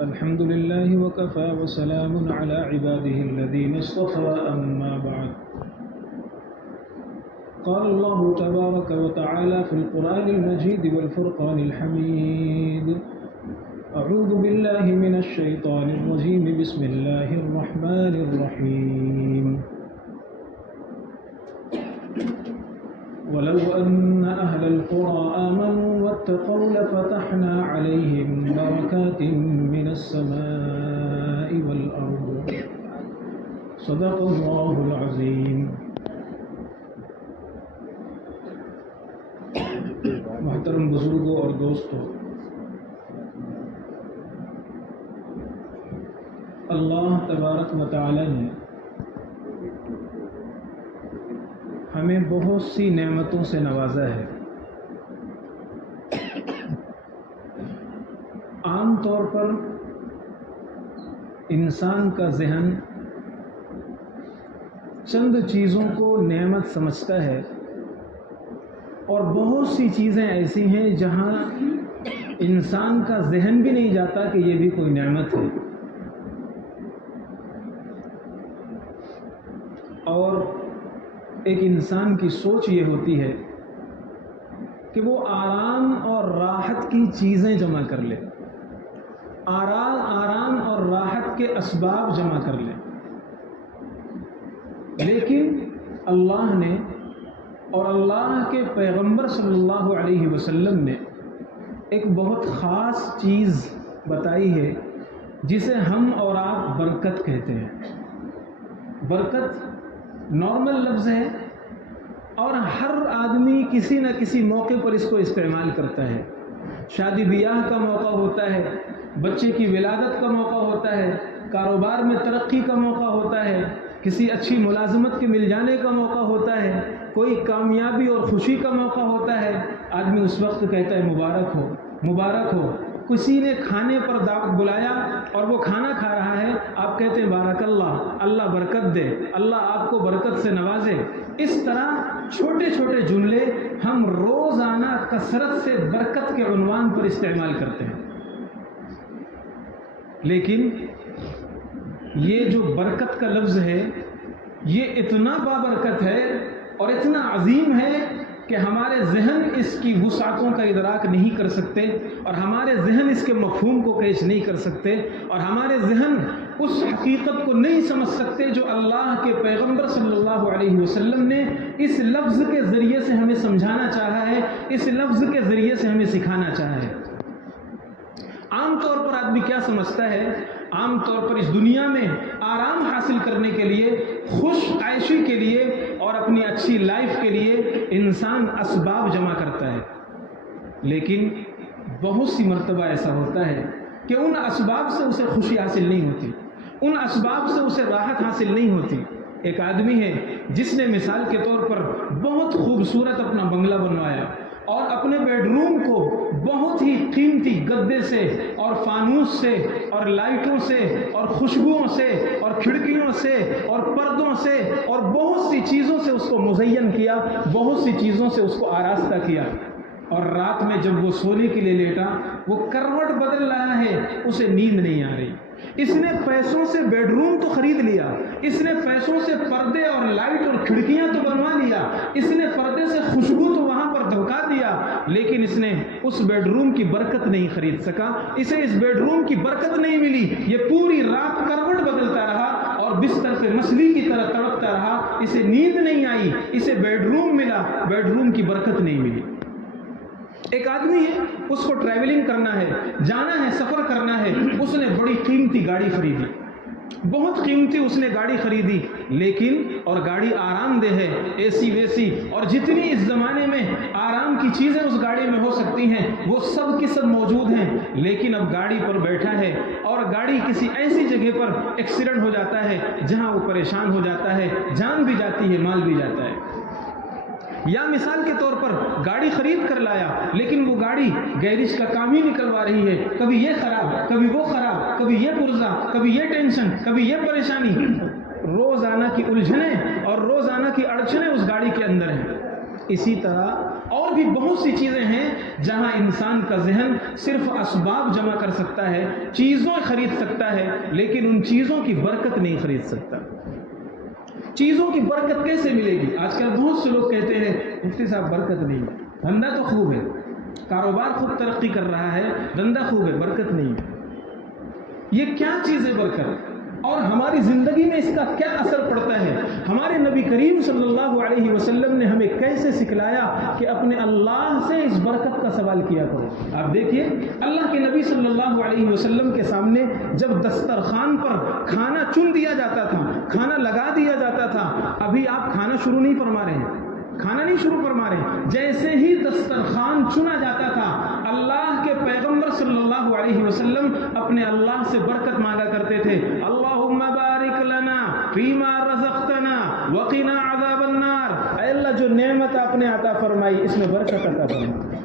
الحمد لله وكفى وسلام على عباده الذين اصطفى أما بعد. قال الله تبارك وتعالى في القرآن المجيد والفرقان الحميد: أعوذ بالله من الشيطان الرجيم، بسم الله الرحمن الرحيم. ولو أن أهل القرى آمنوا واتقوا لفتحنا عليهم بركات من السماء والأرض. صدق الله العظيم. محترم بزرگوں اور دوستوں، اللہ تبارک و تعالی نے ہمیں بہت سی نعمتوں سے نوازا ہے. عام طور پر انسان کا ذہن چند چیزوں کو نعمت سمجھتا ہے، اور بہت سی چیزیں ایسی ہیں جہاں انسان کا ذہن بھی نہیں جاتا کہ یہ بھی کوئی نعمت ہے. اور ایک انسان کی سوچ یہ ہوتی ہے کہ وہ آرام اور راحت کی چیزیں جمع کر لے، آرام اور راحت کے اسباب جمع کر لے. لیکن اللہ نے اور اللہ کے پیغمبر صلی اللہ علیہ وسلم نے ایک بہت خاص چیز بتائی ہے جسے ہم اور آپ برکت کہتے ہیں. برکت نارمل لفظ ہے اور ہر آدمی کسی نہ کسی موقع پر اس کو استعمال کرتا ہے. شادی بیاہ کا موقع ہوتا ہے، بچے کی ولادت کا موقع ہوتا ہے، کاروبار میں ترقی کا موقع ہوتا ہے، کسی اچھی ملازمت کے مل جانے کا موقع ہوتا ہے، کوئی کامیابی اور خوشی کا موقع ہوتا ہے. آدمی اس وقت کہتا ہے مبارک ہو مبارک ہو. کسی نے کھانے پر دعوت بلایا اور وہ کھانا کھا رہا ہے، آپ کہتے ہیں بارک اللہ، اللہ برکت دے، اللہ آپ کو برکت سے نوازے. اس طرح چھوٹے چھوٹے جملے ہم روزانہ کثرت سے برکت کے عنوان پر استعمال کرتے ہیں. لیکن یہ جو برکت کا لفظ ہے یہ اتنا بابرکت ہے اور اتنا عظیم ہے کہ ہمارے ذہن اس کی وسعتوں کا ادراک نہیں کر سکتے، اور ہمارے ذہن اس کے مفہوم کو پیش نہیں کر سکتے، اور ہمارے ذہن اس حقیقت کو نہیں سمجھ سکتے جو اللہ کے پیغمبر صلی اللہ علیہ وسلم نے اس لفظ کے ذریعے سے ہمیں سمجھانا چاہا ہے، اس لفظ کے ذریعے سے ہمیں سکھانا چاہا ہے. عام طور پر آدمی کیا سمجھتا ہے؟ عام طور پر اس دنیا میں آرام حاصل کرنے کے لیے، خوش عیشی کے لیے اور اپنی اچھی لائف کے لیے انسان اسباب جمع کرتا ہے. لیکن بہت سی مرتبہ ایسا ہوتا ہے کہ ان اسباب سے اسے خوشی حاصل نہیں ہوتی، ان اسباب سے اسے راحت حاصل نہیں ہوتی. ایک آدمی ہے جس نے مثال کے طور پر بہت خوبصورت اپنا بنگلہ بنوایا اور اپنے بیڈ روم کو بہت ہی قیمتی گدے سے اور فانوس سے اور لائٹوں سے اور خوشبوؤں سے اور کھڑکیوں سے اور پردوں سے اور بہت سی چیزوں سے اس کو مزین کیا، بہت سی چیزوں سے اس کو آراستہ کیا. اور رات میں جب وہ سونے کے لیے لیٹا، وہ کروٹ بدل رہا ہے، اسے نیند نہیں آ رہی. اس نے پیسوں سے بیڈ روم تو خرید لیا، اس نے پیسوں سے پردے اور لائٹ اور کھڑکیاں تو بنوا لیا، اس نے پردے سے خوشبو تو وہاں پر دھوکا دیا، لیکن اس نے اس بیڈ روم کی برکت نہیں خرید سکا، اسے اس بیڈ روم کی برکت نہیں ملی. یہ پوری رات کروٹ بدلتا رہا اور بستر پہ مچھلی کی طرح تڑپتا رہا، اسے نیند نہیں آئی، اسے بیڈ روم ملا، بیڈ روم کی برکت نہیں ملی. ایک آدمی ہے، اس کو ٹریولنگ کرنا ہے، جانا ہے، سفر کرنا ہے، اس نے بڑی قیمتی گاڑی خریدی، بہت قیمتی اس نے گاڑی خریدی، لیکن اور گاڑی آرام دہ ہے، اے سی ویسی اور جتنی اس زمانے میں آرام کی چیزیں اس گاڑی میں ہو سکتی ہیں وہ سب کی سب موجود ہیں. لیکن اب گاڑی پر بیٹھا ہے اور گاڑی کسی ایسی جگہ پر ایکسیڈنٹ ہو جاتا ہے جہاں وہ پریشان ہو جاتا ہے، جان بھی جاتی ہے، مال بھی جاتا ہے. یا مثال کے طور پر گاڑی خرید کر لایا، لیکن وہ گاڑی گیرج کا کام ہی نکلوا رہی ہے، کبھی یہ خراب، کبھی وہ خراب، کبھی یہ پرزہ، کبھی یہ ٹینشن، کبھی یہ پریشانی. روزانہ کی الجھنیں اور روزانہ کی اڑچنیں اس گاڑی کے اندر ہیں. اسی طرح اور بھی بہت سی چیزیں ہیں جہاں انسان کا ذہن صرف اسباب جمع کر سکتا ہے، چیزوں خرید سکتا ہے، لیکن ان چیزوں کی برکت نہیں خرید سکتا۔ چیزوں کی برکت کیسے ملے گی؟ آج کل بہت سے لوگ کہتے ہیں مفتی صاحب برکت نہیں، دھندا تو خوب ہے، کاروبار خوب ترقی کر رہا ہے، دھندا خوب ہے، برکت نہیں ہے۔ یہ کیا چیز ہے برکت؟ اور ہماری زندگی میں اس کا کیا اثر پڑتا ہے؟ ہمارے نبی کریم صلی اللہ علیہ وسلم نے ہمیں کیسے سکھلایا کہ اپنے اللہ سے اس برکت کا سوال کیا کرو۔ آپ دیکھیے اللہ کے نبی صلی اللہ علیہ وسلم کے سامنے جب دسترخوان پر کھانا چن دیا جاتا تھا، کھانا لگا دیا جاتا تھا، ابھی آپ کھانا شروع نہیں فرما رہے ہیں، کھانا نہیں شروع فرما رہے، جیسے ہی دسترخوان چنا جاتا تھا اللہ کے پیغمبر صلی اللہ علیہ وسلم اپنے اللہ سے برکت مانگا کرتے تھے۔ اللہم بارک لنا فیما رزقتنا وقنا عذاب النار، اے اللہ جو نعمت آپ نے عطا فرمائی اس میں برکت عطا فرمائی۔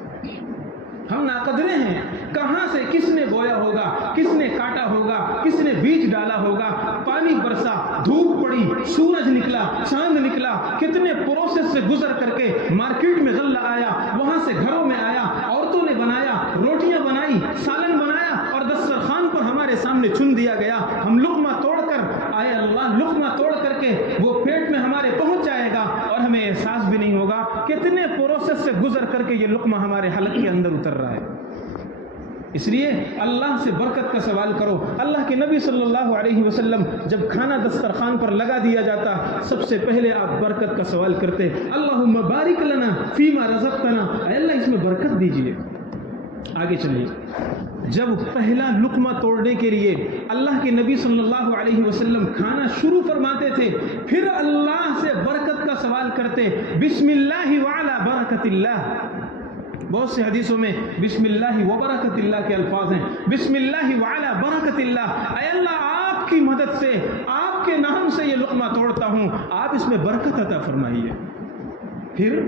ہم ناقدرے ہیں، کہاں سے کس نے بویا ہوگا، کس نے کاٹا ہوگا، کس نے بیج ڈالا ہوگا، پانی برسا، دھوپ پڑی، سورج نکلا، چاند نکلا، کتنے پروسیس سے گزر کر کے مارکیٹ میں غلہ آیا، وہاں سے گھروں میں آیا، عورتوں نے بنایا، روٹیاں بنائی، سالن بنایا اور دسترخوان پر ہمارے سامنے چن دیا گیا۔ ہم لقمہ توڑ کر آئے اللہ، لقمہ توڑ کر کے وہ پیٹ میں ہمارے پہنچ جائے گا اور ہمیں احساس بھی نہیں ہوگا کتنے پروسیس سے گزر کر کے یہ لقمہ ہمارے حلق کے اندر اتر رہا ہے۔ اس لیے اللہ سے برکت کا سوال کرو۔ اللہ کے نبی صلی اللہ علیہ وسلم جب کھانا دسترخوان پر لگا دیا جاتا سب سے پہلے آپ برکت کا سوال کرتے، اللہم بارک لنا فیما رزقتنا، اے اللہ اس میں برکت دیجئے۔ آگے چلیے، جب پہلا لقمہ توڑنے کے لیے اللہ کے نبی صلی اللہ علیہ وسلم کھانا شروع فرماتے تھے، پھر اللہ سے برکت کا سوال کرتے، بسم اللہ وعلی برکت اللہ۔ بہت سے حدیثوں میں بسم اللہ و برکت اللہ کے الفاظ ہیں، بسم اللہ وعلی برکت اللہ، اے اللہ آپ کی مدد سے، آپ کے نام سے یہ لقمہ توڑتا ہوں، آپ اس میں برکت عطا فرمائیے۔ پھر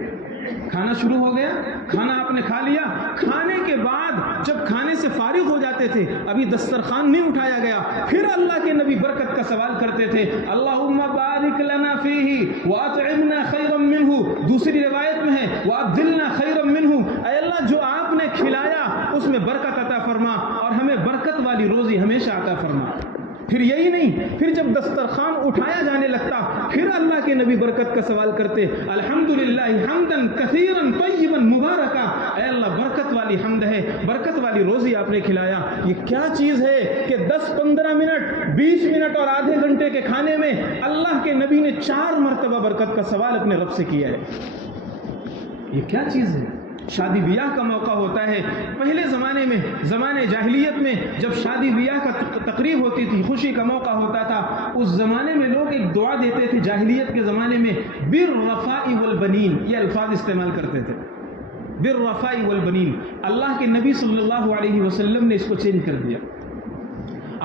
کھانا شروع ہو گیا، کھانا آپ نے کھا لیا، کھانے کے بعد جب کھانے سے فارغ ہو جاتے تھے، ابھی دسترخوان نہیں اٹھایا گیا، پھر اللہ کے نبی برکت کا سوال کرتے تھے، اللہم بارک لنا فیہ واطعمنا خیرا منہ، دوسری روایت میں ہے وابدلنا خیرا منہ، اے اللہ جو آپ نے کھلایا اس میں برکت عطا فرما اور ہمیں برکت والی روزی ہمیشہ عطا فرما۔ پھر یہی نہیں، پھر جب دسترخوان اٹھایا جانے لگتا پھر اللہ کے نبی برکت کا سوال کرتے، الحمدللہ حمدا کثیرا طیبا مبارکا، اے اللہ برکت والی حمد ہے، برکت والی روزی آپ نے کھلایا۔ یہ کیا چیز ہے کہ 10-15 منٹ 20 منٹ اور آدھے گھنٹے کے کھانے میں اللہ کے نبی نے 4 مرتبہ برکت کا سوال اپنے رب سے کیا ہے؟ یہ کیا چیز ہے؟ شادی بیاہ کا موقع ہوتا ہے، پہلے زمانے میں، زمانے جاہلیت میں جب شادی بیاہ کا تقریب ہوتی تھی، خوشی کا موقع ہوتا تھا، اس زمانے میں لوگ ایک دعا دیتے تھے، جاہلیت کے زمانے میں بالرفاء والبنین یہ الفاظ استعمال کرتے تھے، بالرفاء والبنین۔ اللہ کے نبی صلی اللہ علیہ وسلم نے اس کو چینج کر دیا،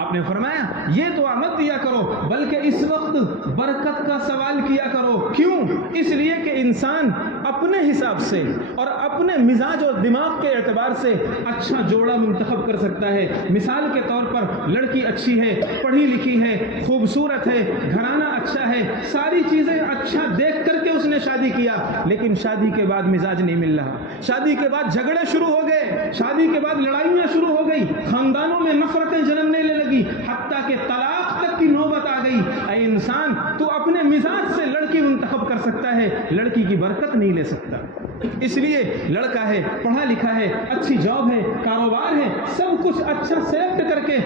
آپ نے فرمایا یہ دعا مت دیا کرو بلکہ اس وقت برکت کا سوال کیا کرو۔ کیوں؟ اس لیے کہ انسان اپنے حساب سے اور اپنے مزاج اور دماغ کے اعتبار سے اچھا جوڑا منتخب کر سکتا ہے۔ مثال کے طور پر لڑکی اچھی ہے، پڑھی لکھی ہے، خوبصورت ہے، گھرانہ اچھا ہے، ساری چیزیں اچھا دیکھ کر کے اس نے شادی کیا، لیکن شادی کے بعد مزاج نہیں مل رہا، شادی کے بعد جھگڑے شروع ہو گئے، شادی کے بعد لڑائیاں شروع ہو گئی، خاندانوں میں نفرتیں جنم لینے لگی، حتیٰ کہ طلاق تک کی نوبت آ گئی۔ اے انسان، تو اپنے مزاج سے لڑکی منتخب کر سکتا ہے، لڑکی کی برکت نہیں لے سکتا۔ اس لیے لڑکا ہے، پڑھا لکھا ہے، اچھی جاب ہے، کاروبار ہے، سب کچھ اچھا سلیکٹ کر کے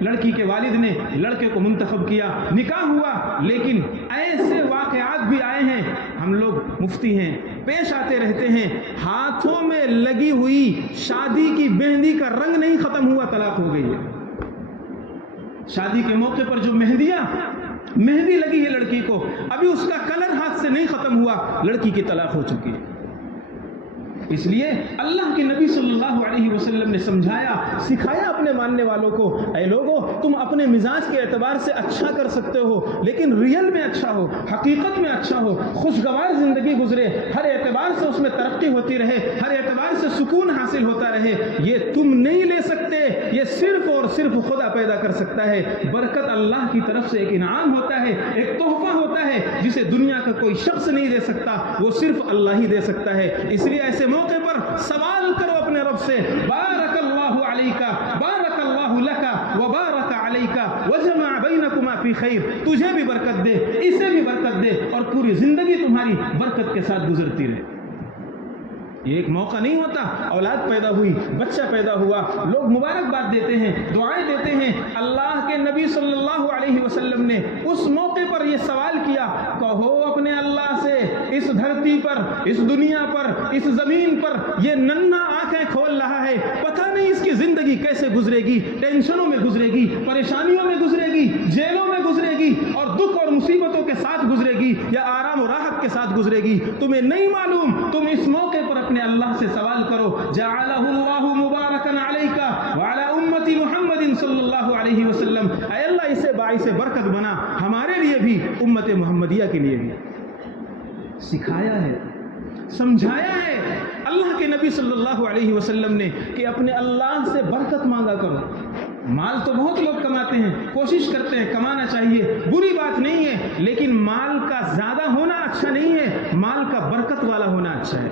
لڑکی کے والد نے لڑکے کو منتخب کیا، نکاح ہوا، لیکن ایسے واقعات بھی آئے ہیں، ہم لوگ مفتی ہیں، پیش آتے رہتے ہیں، ہاتھوں میں لگی ہوئی شادی کی مہندی کا رنگ نہیں ختم ہوا، طلاق ہو گئی ہے۔ شادی کے موقع پر جو مہندی لگی ہے لڑکی کو، ابھی اس کا کلر ہاتھ سے نہیں ختم ہوا، لڑکی کی طلاق ہو چکی ہے۔ اس لیے اللہ کے نبی صلی اللہ علیہ وسلم نے سمجھایا، سکھایا اپنے ماننے والوں کو، اے لوگو تم اپنے مزاج کے اعتبار سے اچھا کر سکتے ہو، لیکن ریل میں اچھا ہو، حقیقت میں اچھا ہو، خوشگوار زندگی گزرے، ہر اعتبار سے اس میں ترقی ہوتی رہے، ہر اعتبار سے سکون حاصل ہوتا رہے، یہ تم نہیں لے سکتے، یہ صرف اور اور صرف خدا پیدا کر سکتا ہے. برکت اللہ کی طرف سے ایک انعام ہوتا ہے, ایک تحفہ ہوتا ہے جسے دنیا کا کوئی شخص نہیں دے سکتا, وہ صرف اللہ ہی دے سکتا ہے. اس لیے ایسے موقع پر سوال کرو اپنے رب سے, بارک اللہ علیکا, بارک اللہ لکا وبارک علیکا وجمع بینکما فی خیر. تجھے بھی برکت دے, اسے بھی برکت دے, اور پوری زندگی تمہاری برکت کے ساتھ گزرتی رہے. یہ ایک موقع نہیں ہوتا, اولاد پیدا ہوئی, بچہ پیدا ہوا, لوگ مبارکباد دیتے ہیں, دعائیں دیتے ہیں. اللہ کے نبی صلی اللہ علیہ وسلم نے اس موقع پر یہ سوال کیا, کہو اپنے اللہ سے, اس دھرتی پر, اس دنیا پر, اس زمین پر یہ ننھا آنکھیں کھول رہا ہے, پتہ نہیں اس کی زندگی کیسے گزرے گی, ٹینشنوں میں گزرے گی, پریشانیوں میں گزرے گی, جیلوں میں گزرے گی, اور دکھ اور مصیبتوں کے ساتھ گزرے گی, یا آرام و راحت کے ساتھ گزرے گی. تمہیں نہیں معلوم, تم اس موقع پر اپنے اللہ سے سوال کرو, جعلہ اللہ مبارکا علیکا وعلی امتی محمد صلی اللہ علیہ وسلم. اے اللہ اسے باعث برکت بنا ہمارے لیے بھی, امت محمدیہ کے لیے بھی. سکھایا ہے, سمجھایا ہے اللہ کے نبی صلی اللہ علیہ وسلم نے کہ اپنے اللہ سے برکت مانگا کرو. مال تو بہت لوگ کماتے ہیں, کوشش کرتے ہیں, کمانا چاہیے, بری بات نہیں ہے, لیکن مال کا زیادہ ہونا اچھا نہیں ہے, مال کا برکت والا ہونا اچھا ہے.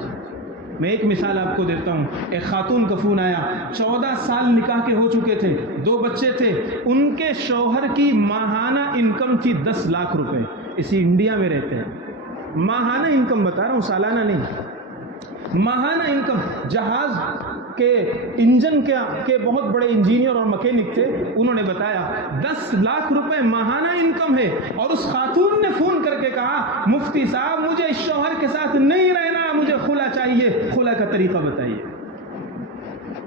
میں ایک مثال آپ کو دیتا ہوں. ایک خاتون کا فون آیا, 14 سال نکاح کے ہو چکے تھے, 2 بچے تھے, ان کے شوہر کی ماہانہ انکم تھی 10 لاکھ روپے. اسی انڈیا میں رہتے ہیں. ماہانہ انکم بتا رہا ہوں, سالانہ نہیں, ماہانہ انکم. جہاز کے انجن کے بہت بڑے انجینئر اور مکینک تھے, انہوں نے بتایا 10 لاکھ روپے ماہانہ انکم ہے. اور اس خاتون نے فون کر کے کہا, مفتی صاحب مجھے اس شوہر کے ساتھ نہیں رہنا, مجھے خلا چاہیے, خلا کا طریقہ بتائیے.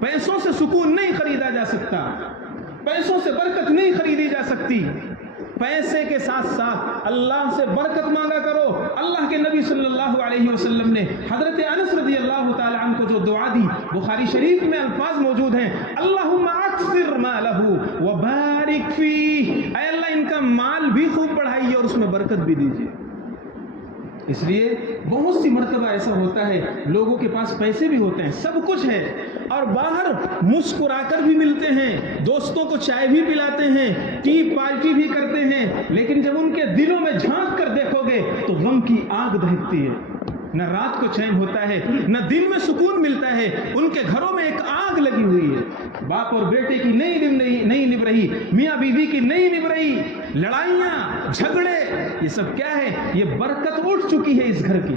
پیسوں سے سکون نہیں خریدا جا سکتا, پیسوں سے برکت نہیں خریدی جا سکتی. پیسے کے ساتھ ساتھ اللہ سے برکت مانگا کرو. اللہ کے نبی صلی اللہ علیہ وسلم نے حضرت انس رضی اللہ تعالی عنہ کو جو دعا دی, بخاری شریف میں الفاظ موجود ہیں, اللہم اکثر مالہ وبارک فیہ, اے اللہ ان کا مال بھی خوب بڑھائیے اور اس میں برکت بھی دیجیے. اس لیے بہت سی مرتبہ ایسا ہوتا ہے, لوگوں کے پاس پیسے بھی ہوتے ہیں, سب کچھ ہے, اور باہر مسکرا کر بھی ملتے ہیں, دوستوں کو چائے بھی پلاتے ہیں, ٹی پارٹی بھی کرتے ہیں, لیکن جب ان کے دلوں میں جھانک کر دیکھو گے تو غم کی آگ دہکتی ہے. نہ رات کو چین ہوتا ہے, نہ دن میں سکون ملتا ہے. ان کے گھروں میں ایک آگ لگی ہوئی ہے, باپ اور بیٹے کی نہیں نبھ رہی, میاں بیوی کی نہیں نبھ رہی, لڑائیاں, جھگڑے, یہ سب کیا ہے؟ یہ برکت اٹھ چکی ہے اس گھر کی.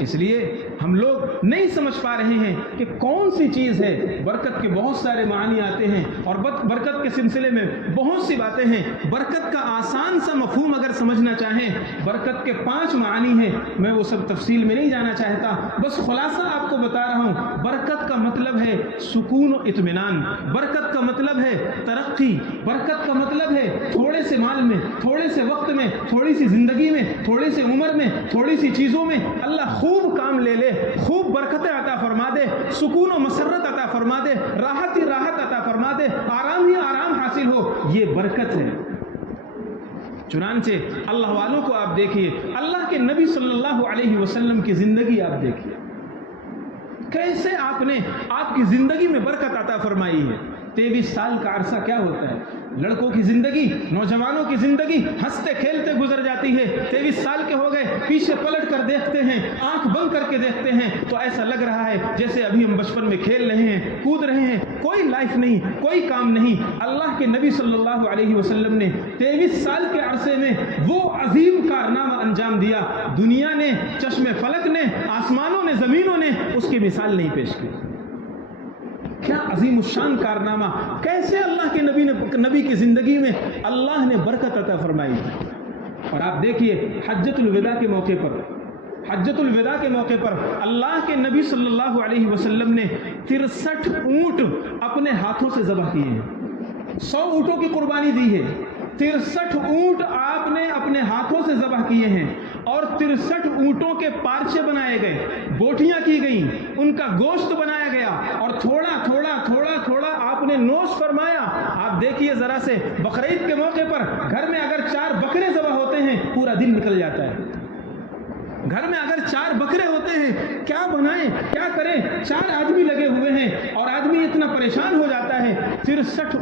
اس لیے ہم لوگ نہیں سمجھ پا رہے ہیں کہ کون سی چیز ہے. برکت کے بہت سارے معنی آتے ہیں, اور برکت کے سلسلے میں بہت سی باتیں ہیں. برکت کا آسان سا مفہوم اگر سمجھنا چاہیں, برکت کے 5 معنی ہیں. میں وہ سب تفصیل میں نہیں جانا چاہتا, بس خلاصہ آپ کو بتا رہا ہوں. برکت کا مطلب ہے سکون و اطمینان, برکت کا مطلب ہے ترقی, برکت کا مطلب ہے تھوڑے سے مال میں, تھوڑے سے وقت میں, تھوڑی سی زندگی میں, تھوڑی سی عمر میں, تھوڑی سی چیزوں میں اللہ خوب کام لے لے, خوب برکتیں عطا فرما دے, سکون و مسرت عطا فرما دے, راحت ہی راحت عطا فرما دے, آرام ہی آرام حاصل ہو. یہ برکت ہے. چنانچہ اللہ والوں کو آپ دیکھیے, اللہ کے نبی صلی اللہ علیہ وسلم کی زندگی آپ دیکھیے, کیسے آپ کی زندگی میں برکت عطا فرمائی ہے. 23 سال کا عرصہ کیا ہوتا ہے؟ لڑکوں کی زندگی, نوجوانوں کی زندگی ہنستے کھیلتے گزر جاتی ہے. 23 سال کے ہو گئے, پیچھے پلٹ کر دیکھتے ہیں, آنکھ بند کر کے دیکھتے ہیں تو ایسا لگ رہا ہے جیسے ابھی ہم بچپن میں کھیل رہے ہیں, کود رہے ہیں. کوئی لائف نہیں, کوئی کام نہیں. اللہ کے نبی صلی اللہ علیہ وسلم نے 23 سال کے عرصے میں وہ عظیم کارنامہ انجام دیا, دنیا نے, چشم فلک نے, آسمانوں نے, زمینوں نے اس کی مثال نہیں پیش کی. کیا عظیم الشان کارنامہ, کیسے اللہ کے نبی کی زندگی میں اللہ نے برکت عطا فرمائی. اور آپ دیکھیے حجۃ الوداع کے موقع پر اللہ کے نبی صلی اللہ علیہ وسلم نے 63 اونٹ اپنے ہاتھوں سے ذبح کیے ہیں. 100 اونٹوں کی قربانی دی ہے, 63 اونٹ آپ نے اپنے ہاتھوں سے ذبح کیے ہیں, اور 63 اونٹوں کے پارچے بنائے گئے, بوٹیاں کی گئیں, ان کا گوشت بنایا گیا, اور تھوڑا تھوڑا آپ نے نوش فرمایا. آپ دیکھیے ذرا سے, بقرعید کے موقع پر گھر میں اگر 4 بکرے ذبح ہوتے ہیں پورا دن نکل جاتا ہے. گھر میں اگر 4 بکرے ہوتے ہیں, کیا بنائیں, کیا کریں, 4 آدمی لگے ہوئے ہیں, اور آدمی اتنا پریشان ہو جاتا ہے 63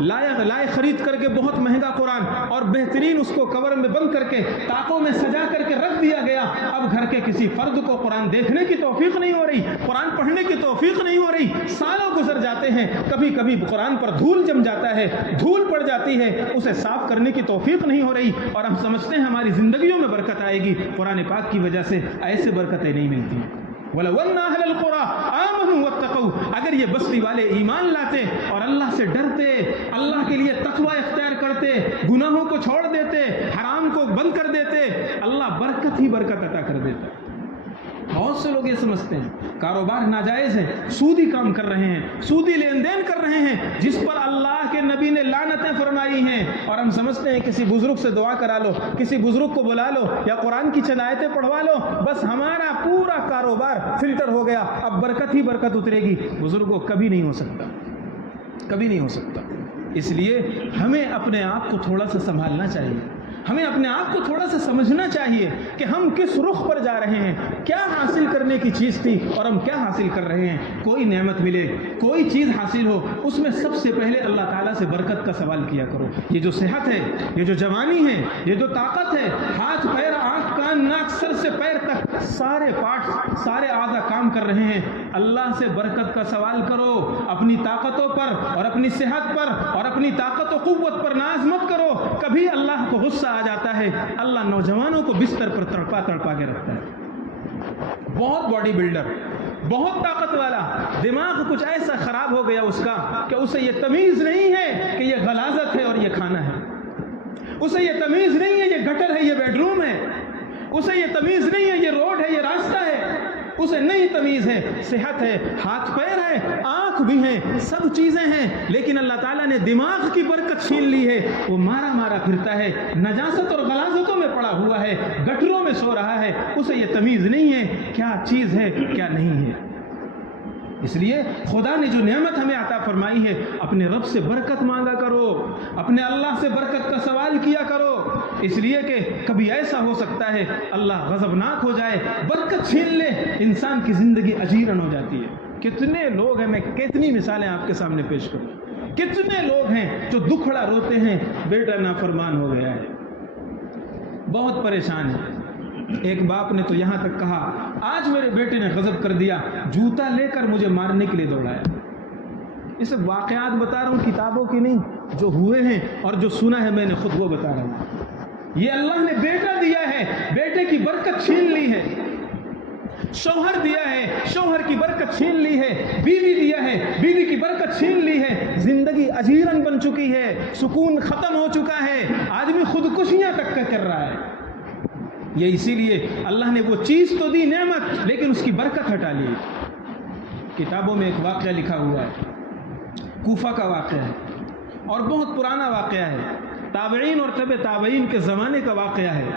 لائے خرید کر کے بہت مہنگا قرآن اور بہترین اس کو کور میں بند کر کے طاقوں میں سجا کر کے رکھ دیا گیا. اب گھر کے کسی فرد کو قرآن دیکھنے کی توفیق نہیں ہو رہی, قرآن پڑھنے کی توفیق نہیں ہو رہی. سالوں گزر جاتے ہیں, کبھی کبھی قرآن پر دھول جم جاتا ہے, دھول پڑ جاتی ہے, اسے صاف کرنے کی توفیق نہیں ہو رہی, اور ہم سمجھتے ہیں ہماری زندگیوں میں برکت آئے گی. قرآن پاک کی وجہ سے ایسے برکتیں نہیں ملتی. وَلَوْ أَنَّ أَهْلَ الْقُرَىٰ آمَنُوا وَاتَّقَوْا, اگر یہ بستی والے ایمان لاتے اور اللہ سے ڈرتے, اللہ کے لیے تقوی اختیار کرتے, گناہوں کو چھوڑ دیتے, حرام کو بند کر دیتے, اللہ برکت ہی برکت عطا کر دیتا. بہت سے لوگ یہ سمجھتے ہیں کاروبار ناجائز ہے, سودی کام کر رہے ہیں, سودی لین دین کر رہے ہیں, جس پر اللہ کے نبی نے لعنتیں فرمائی ہیں, اور ہم سمجھتے ہیں کسی بزرگ سے دعا کرا لو, کسی بزرگ کو بلا لو, یا قرآن کی چند آیتیں پڑھوا لو, بس ہمارا پورا کاروبار فلٹر ہو گیا, اب برکت ہی برکت اترے گی. بزرگوں کبھی نہیں ہو سکتا, کبھی نہیں ہو سکتا. اس لیے ہمیں اپنے آپ کو تھوڑا سا سنبھالنا چاہیے, ہمیں اپنے آپ کو تھوڑا سا سمجھنا چاہیے کہ ہم کس رخ پر جا رہے ہیں, کیا حاصل کرنے کی چیز تھی اور ہم کیا حاصل کر رہے ہیں. کوئی نعمت ملے, کوئی چیز حاصل ہو, اس میں سب سے پہلے اللہ تعالیٰ سے برکت کا سوال کیا کرو. یہ جو صحت ہے, یہ جو جوانی ہے, یہ جو طاقت ہے, ہاتھ پیر آنکھ کان ناک سر سے پیر تک سارے پارٹس, سارے اعضاء کام کر رہے ہیں, اللہ سے برکت کا سوال کرو. اپنی طاقتوں پر اور اپنی صحت پر اور اپنی طاقت و قوت پر ناز مت کرو. کبھی اللہ کو غصہ آ جاتا ہے, اللہ نوجوانوں کو بستر پر تڑپا تڑپا کے رکھتا ہے. بہت باڈی بلڈر, بہت طاقت والا, دماغ کچھ ایسا خراب ہو گیا اس کا کہ اسے یہ تمیز نہیں ہے کہ یہ غلاظت ہے اور یہ کھانا ہے, اسے یہ تمیز نہیں ہے یہ گٹر ہے, یہ بیڈ روم ہے, اسے یہ تمیز نہیں ہے یہ روڈ ہے, یہ راستہ ہے, اسے نہیں تمیز ہے. صحت ہے, ہاتھ پیر ہے, آنکھ بھی ہیں, سب چیزیں ہیں, لیکن اللہ تعالیٰ نے دماغ کی برکت چھین لی ہے. وہ مارا مارا پھرتا ہے, نجاست اور غلاظتوں میں پڑا ہوا ہے, گٹروں میں سو رہا ہے, اسے یہ تمیز نہیں ہے کیا چیز ہے کیا نہیں ہے. اس لیے خدا نے جو نعمت ہمیں عطا فرمائی ہے, اپنے رب سے برکت مانگا کرو, اپنے اللہ سے برکت کا سوال کیا کرو. اس لیے کہ کبھی ایسا ہو سکتا ہے اللہ غضبناک ہو جائے, برکت چھین لے, انسان کی زندگی اجیرن ہو جاتی ہے. کتنے لوگ ہیں, میں کتنی مثالیں آپ کے سامنے پیش کروں, کتنے لوگ ہیں جو دکھڑا روتے ہیں بیٹا نافرمان ہو گیا ہے, بہت پریشان ہے. ایک باپ نے تو یہاں تک کہا آج میرے بیٹے نے غضب کر دیا, جوتا لے کر مجھے مارنے کے لیے دوڑایا. اسے واقعات بتا رہا ہوں, کتابوں کی نہیں, جو ہوئے ہیں اور جو سنا ہے میں نے خود وہ بتا رہا ہوں. یہ اللہ نے بیٹا دیا ہے, بیٹے کی برکت چھین لی ہے. شوہر دیا ہے, شوہر کی برکت چھین لی ہے. بیوی دیا ہے, بیوی کی برکت چھین لی ہے. زندگی اجیرن بن چکی ہے, سکون ختم ہو چکا ہے, آدمی خودکشیاں تک کر رہا ہے. یہ اسی لیے اللہ نے وہ چیز تو دی نعمت, لیکن اس کی برکت ہٹا لی. کتابوں میں ایک واقعہ لکھا ہوا ہے, کوفہ کا واقعہ ہے اور بہت پرانا واقعہ ہے, تابعین اور تبع تابعین کے زمانے کا واقعہ ہے.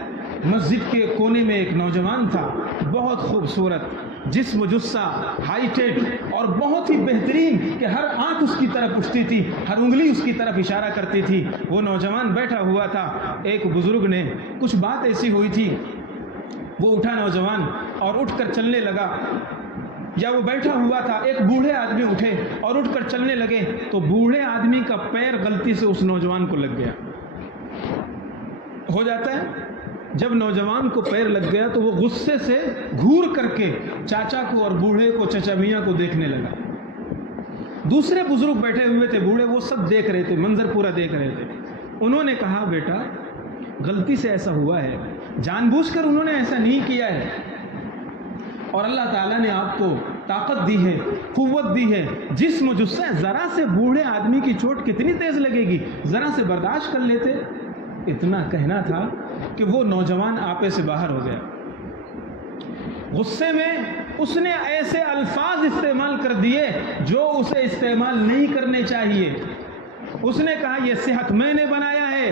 مسجد کے کونے میں ایک نوجوان تھا, بہت خوبصورت, جسم و جثہ, ہائیٹڈ اور بہت ہی بہترین کہ ہر آنکھ اس کی طرف اٹھتی تھی, ہر انگلی اس کی طرف اشارہ کرتی تھی. وہ نوجوان بیٹھا ہوا تھا, ایک بزرگ نے کچھ بات ایسی ہوئی تھی, وہ اٹھا نوجوان اور اٹھ کر چلنے لگا, یا وہ بیٹھا ہوا تھا, ایک بوڑھے آدمی اٹھے اور اٹھ کر چلنے لگے, تو بوڑھے آدمی کا پیر غلطی سے اس نوجوان کو لگ گیا. ہو جاتا ہے, جب نوجوان کو پیر لگ گیا تو وہ غصے سے گھور کر کے چاچا کو اور بوڑھے کو, چچا میاں کو دیکھنے لگا. دوسرے بزرگ بیٹھے ہوئے تھے, بوڑھے, وہ سب دیکھ رہے تھے, منظر پورا دیکھ رہے تھے. انہوں نے کہا بیٹا غلطی سے ایسا ہوا ہے, جان بوجھ کر انہوں نے ایسا نہیں کیا ہے, اور اللہ تعالیٰ نے آپ کو طاقت دی ہے, قوت دی ہے, جسم و جثہ, ذرا سے بوڑھے آدمی کی چوٹ کتنی تیز لگے گی, ذرا سے برداشت کر لیتے. اتنا کہنا تھا کہ وہ نوجوان آپے سے باہر ہو گیا. غصے میں اس نے ایسے الفاظ استعمال کر دیے جو اسے استعمال نہیں کرنے چاہیے. اس نے کہا یہ صحت میں نے بنایا ہے,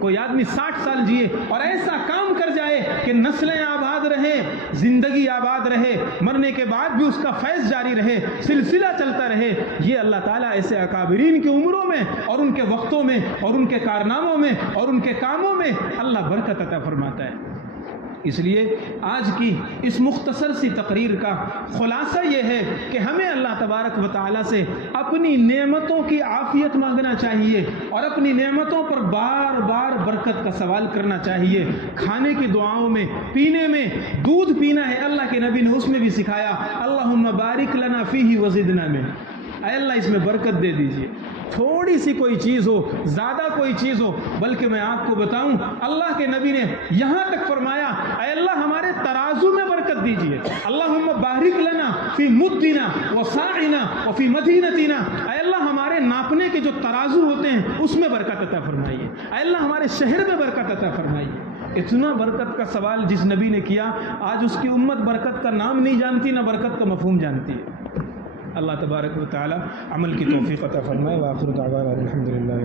کوئی آدمی 60 سال جیے اور ایسا کام کر جائے کہ نسلیں آباد رہیں، زندگی آباد رہے، مرنے کے بعد بھی اس کا فیض جاری رہے، سلسلہ چلتا رہے، یہ اللہ تعالیٰ ایسے اکابرین کی عمروں میں اور ان کے وقتوں میں اور ان کے کارناموں میں اور ان کے کاموں میں اللہ برکت عطا فرماتا ہے۔ اس لیے آج کی اس مختصر سی تقریر کا خلاصہ یہ ہے کہ ہمیں اللہ تبارک و تعالیٰ سے اپنی نعمتوں کی عافیت مانگنا چاہیے اور اپنی نعمتوں پر بار بار برکت کا سوال کرنا چاہیے۔ کھانے کی دعاؤں میں، پینے میں، دودھ پینا ہے، اللہ کے نبی نے اس میں بھی سکھایا، اللہم بارک لنا فیہ وزدنا من، اے اللہ اس میں برکت دے دیجئے۔ تھوڑی سی کوئی چیز ہو، زیادہ کوئی چیز ہو، بلکہ میں آپ کو بتاؤں اللہ کے نبی نے یہاں تک فرمایا، اے اللہ ہمارے ترازو میں برکت دیجئے، اللہم بارک لنا فی مدنا وصاعنا وفی مدینتنا، اے اللہ ہمارے ناپنے کے جو ترازو ہوتے ہیں اس میں برکت عطا فرمائیے، اے اللہ ہمارے شہر میں برکت عطا فرمائیے۔ اتنا برکت کا سوال جس نبی نے کیا، آج اس کی امت برکت کا نام نہیں جانتی، نہ برکت کا مفہوم جانتی ہے۔ اللہ تبارک و تعالی عمل کی توفیق عطا فرمائے۔ وآخر دعوانا الحمدللہ۔